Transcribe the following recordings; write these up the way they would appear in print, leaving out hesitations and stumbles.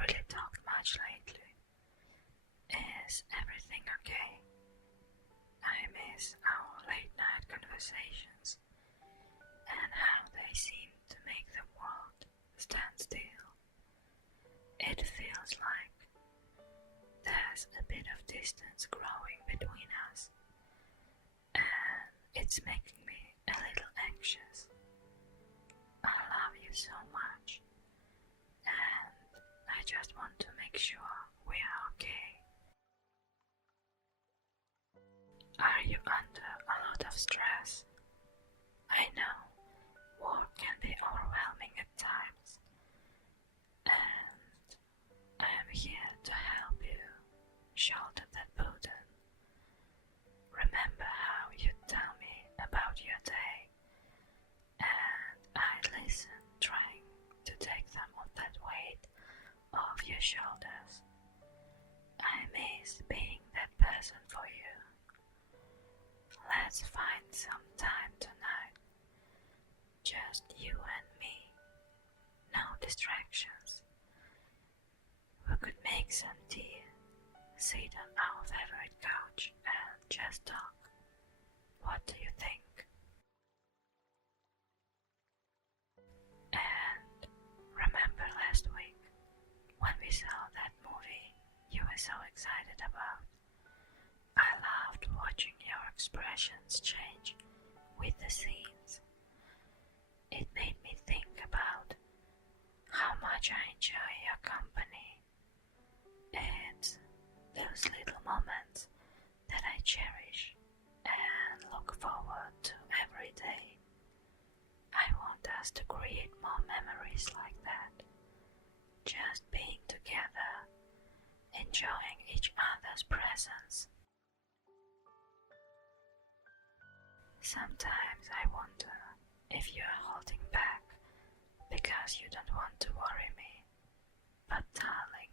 really talked much lately. Is everything okay? I miss our late night conversations and how they seem to make the world stand still. It feels like there's a bit of distance growing between us, and it's making me a little anxious. I love you so much, and I just want to make sure we are okay. Are you under a lot of stress? I know work can be overwhelming at times, and I am here to help you shoulder that burden. Remember how you tell me about your day, and I listen, trying to take some of that weight off your shoulders. I miss being that person for you. Let's find some time tonight, just you and me, no distractions. We could make some tea, sit on our favorite couch and just talk. What do you think? And remember last week when we saw that movie you were so excited about? I loved watching your expressions change with the scenes. It made me think about how much I enjoy your company. It's those little moments that I cherish and look forward to every day. I want us to create more memories like that. Just being together, enjoying each other's presence. Sometimes I wonder if you are holding back because you don't want to worry me. But darling,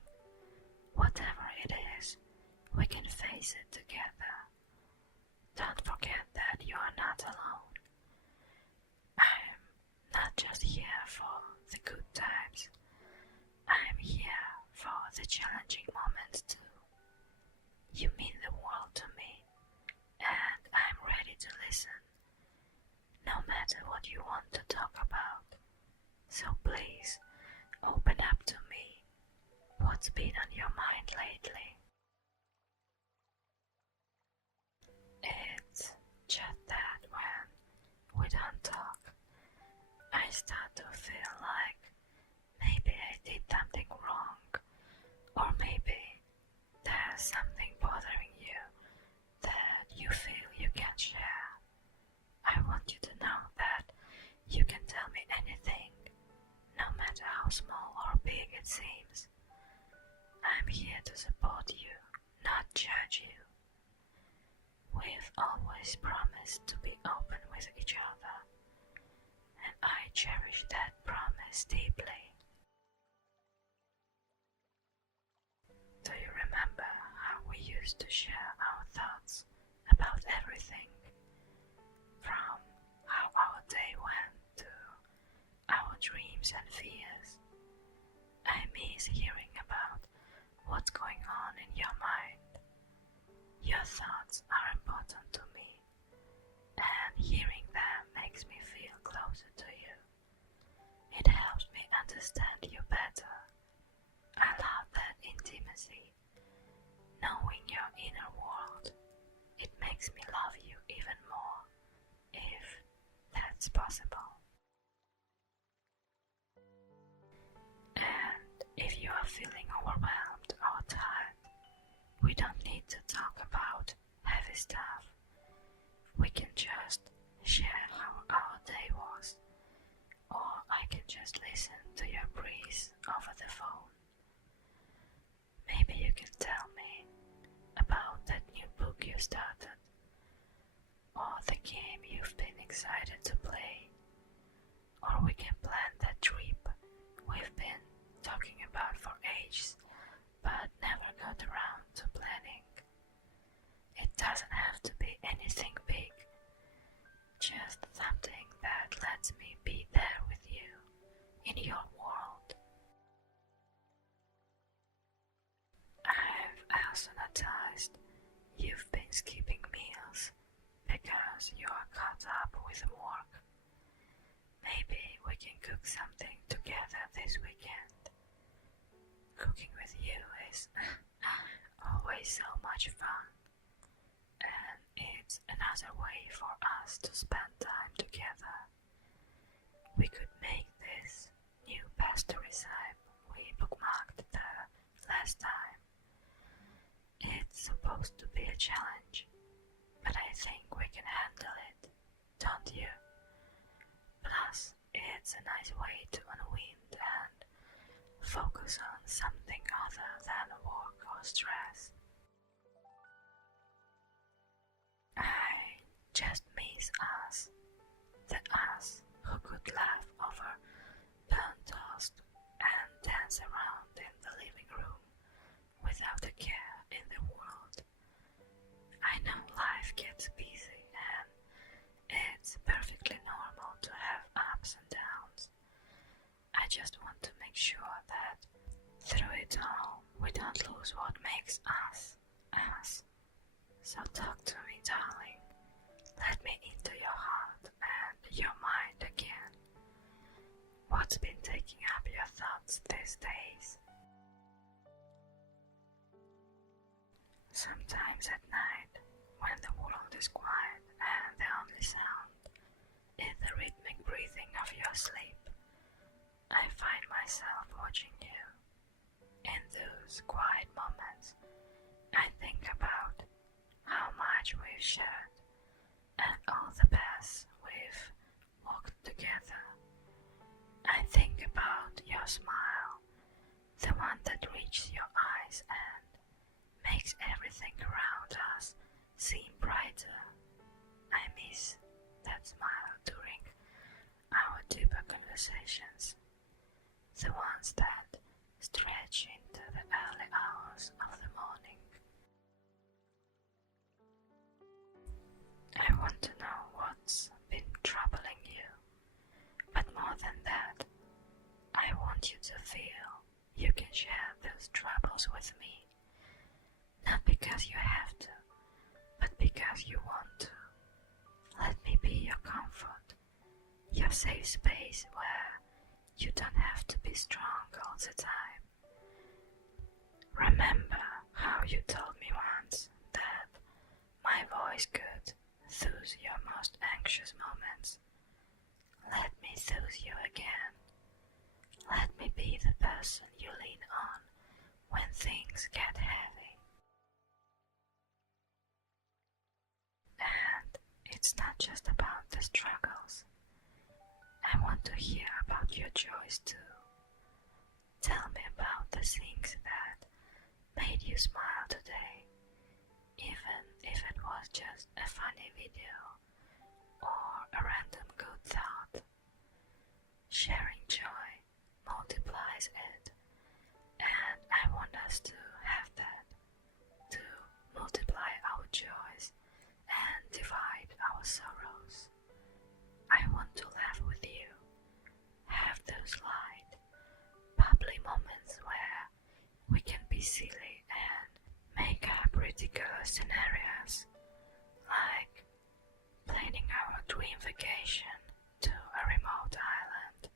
whatever it is, we can face it together. Don't forget that you are not alone. I'm not just here for the good times. I'm here for the challenging moments too. You mean the world to me, and I'm ready to listen, no matter what you want to talk about. So please, open up to me. What's been on your mind lately? It's just that when we don't talk, I start to feel like maybe I did something wrong, or maybe there's something bothering you that you feel you can't share. I want you to know that you can tell me anything, no matter how small or big it seems. I'm here to support you, not judge you. We've always promised to be open with each other, and I cherish that promise deeply. Do you remember how we used to share our thoughts about everything? From how our day went to our dreams and fears. I miss hearing about what's going on in your mind. Your thoughts are important to me, and hearing them makes me feel closer to you. It helps me understand you better. I love that intimacy. Knowing your inner world, it makes me love you even more, if that's possible. And if you are feeling overwhelmed or tired, we don't need to talk about heavy stuff. We can just share how our day was, or I can just listen to your breeze over the phone. Maybe you can tell me about that new book you started, or the game you've been excited to play, or we can plan that trip we've been talking about for ages but never got around to planning. It doesn't have to be anything big, just something that lets me be there with you in your world. noticed you've been skipping meals because you are caught up with work. Maybe we can cook something together this weekend. Cooking with you is always so much fun, and it's another way for us to spend time together. We could make this new pasta recipe we bookmarked the last time. It's supposed to be a challenge, but I think we can handle it, don't you? Plus, it's a nice way to unwind and focus on something other than work or stress. I just miss us, the us who could laugh over burnt toast and dance around in the living room without a care in the world. I know life gets busy and it's perfectly normal to have ups and downs. I just want to make sure that through it all we don't lose what makes us, us. So talk to me, darling. Let me into your heart and your mind again. What's been taking up your thoughts these days? Sometimes at night, when the world is quiet and the only sound is the rhythmic breathing of your sleep, I find myself watching you. In those quiet moments, I think about how much we've shared and all the paths we've walked together. I think about your smile, the one that reaches your eyes and makes everything around us seem brighter. I miss that smile during our deeper conversations, the ones that stretch into the early hours of the morning. I want to know what's been troubling you, but more than that, I want you to feel you can share those troubles with me, not because you have to, but because you want to. Let me be your comfort, your safe space where you don't have to be strong all the time. Remember how you told me once that my voice could soothe your most anxious moments. Let me soothe you again. Let me be the person you lean on when things get heavy. And it's not just about the struggles. I want to hear about your joys too. Tell me about the things that made you smile today, even if it was just a funny video or a random good thought. Sharing joy multiplies it, and I want us to have that, to multiply our joys and divide our sorrows. I want to laugh with you, have those light, bubbly moments where we can be silly and make up ridiculous scenarios, like planning our dream vacation to a remote island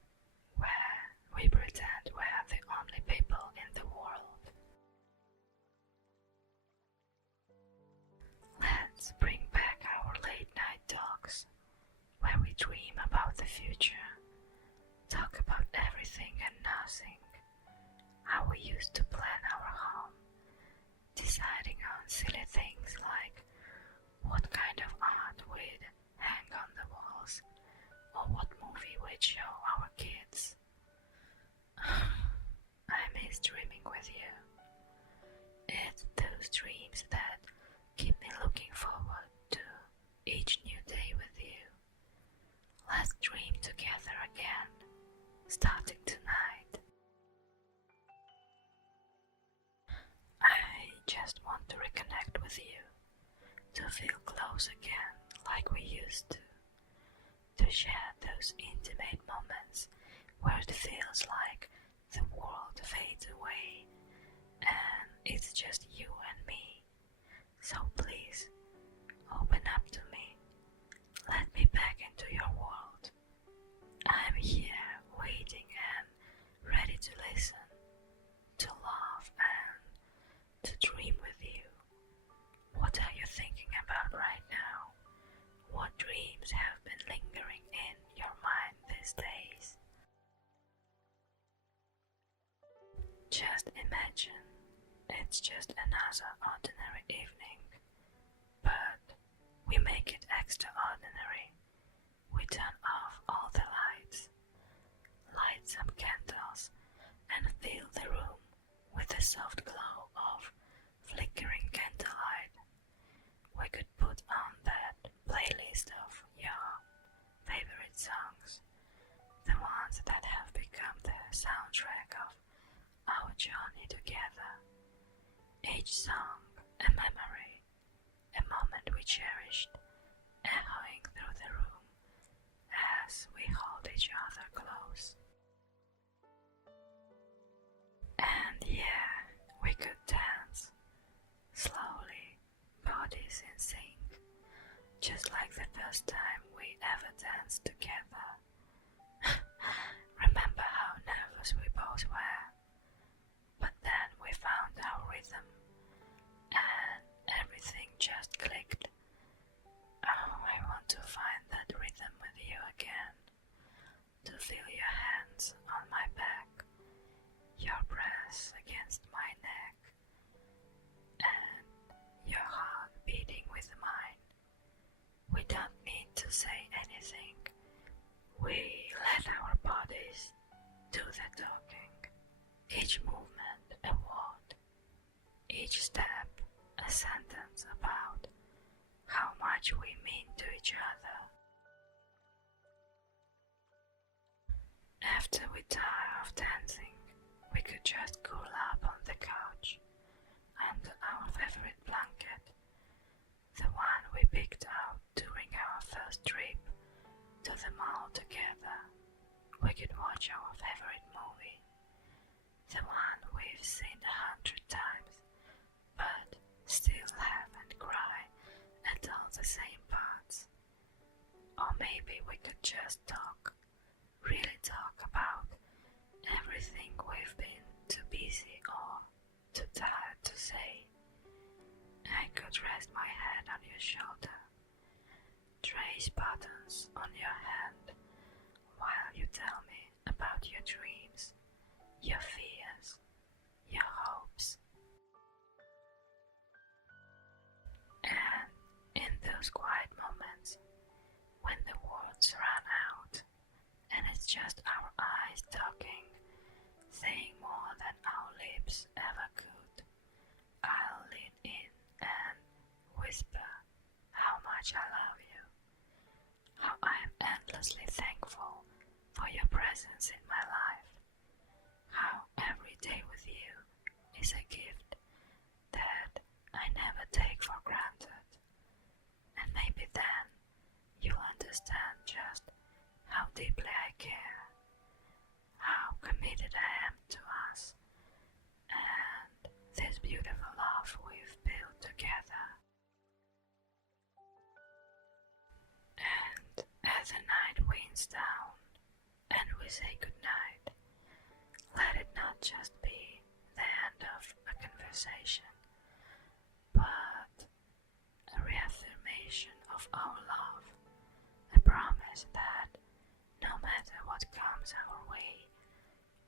where we pretend we're the only people in the world. Let's bring back our late night talks, where we dream about the future, talk about everything and nothing, how we used to plan our home, deciding on silly things like what kind of art we'd hang on the walls, or what movie we'd show our kids. I miss dreaming with you. It's those dreams that keep me looking forward to each new day with you. Let's dream together again, starting tonight. I just want to reconnect with you, to feel close again like we used to share those intimate moments where it feels like the world fades away and it's just you and me So please, open up to me. Let me back into your world. I'm here waiting and ready to listen, to laugh and to dream with you. What are you thinking about right now? What dreams have been lingering in your mind these days? Just imagine it's just another ordinary evening, but we make it extraordinary. We turn off all the lights, light some candles, and fill the room with the soft glow of flickering candlelight. We could put on that playlist of your favorite songs, the ones that have become the soundtrack of our journey together. Each song a memory, a moment we cherished, echoing through the room as we hold each other close. And yeah, we could dance, slowly, bodies in sync, just like the first time we ever danced together. Remember how nervous we both were? But then we found our rhythm, and everything just clicked. Oh, I want to find that rhythm with you again, to feel your hands on my back, your breath against my neck, and your heart beating with mine. We don't need to say anything. We let our bodies do the talking. Each movement a word, each step a sentence about how much we mean to each other. After we tire of dancing, we could just curl up on the couch under our favorite blanket, the one we picked out during our first trip to the mall together. We could watch our favorite movie, the one we've seen 100 times, but still laugh and cry at all the same parts. Or maybe we could just talk, really talk about everything we've been too busy or too tired to say. I could rest my head on your shoulder, trace buttons on your hand, while you tell me about your dreams, your fears, your hopes. And in those quiet moments, when the words run out, and it's just our eyes talking, saying more than our lips ever could, I'll lean in and whisper how much I love you, how I am endlessly thankful for your presence in my life, how every day with you is a gift that I never take for granted. And maybe then you'll understand just how deeply I care, how committed I am to us, and this beautiful love we've built together. And as the night winds down and we say goodnight, let it not just be the end of a conversation, but a reaffirmation of our love, a promise that no matter what comes our way,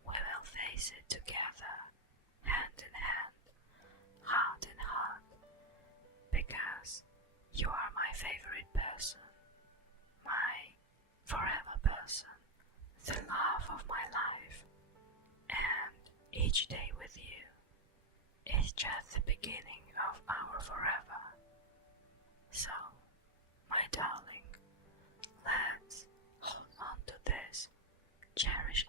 we will face it together, hand in hand, heart in heart, because you are my favorite person, my forever person, the love of my life, and each day with you is just the beginning of our forever. So, my darling, let's hold on to this, cherish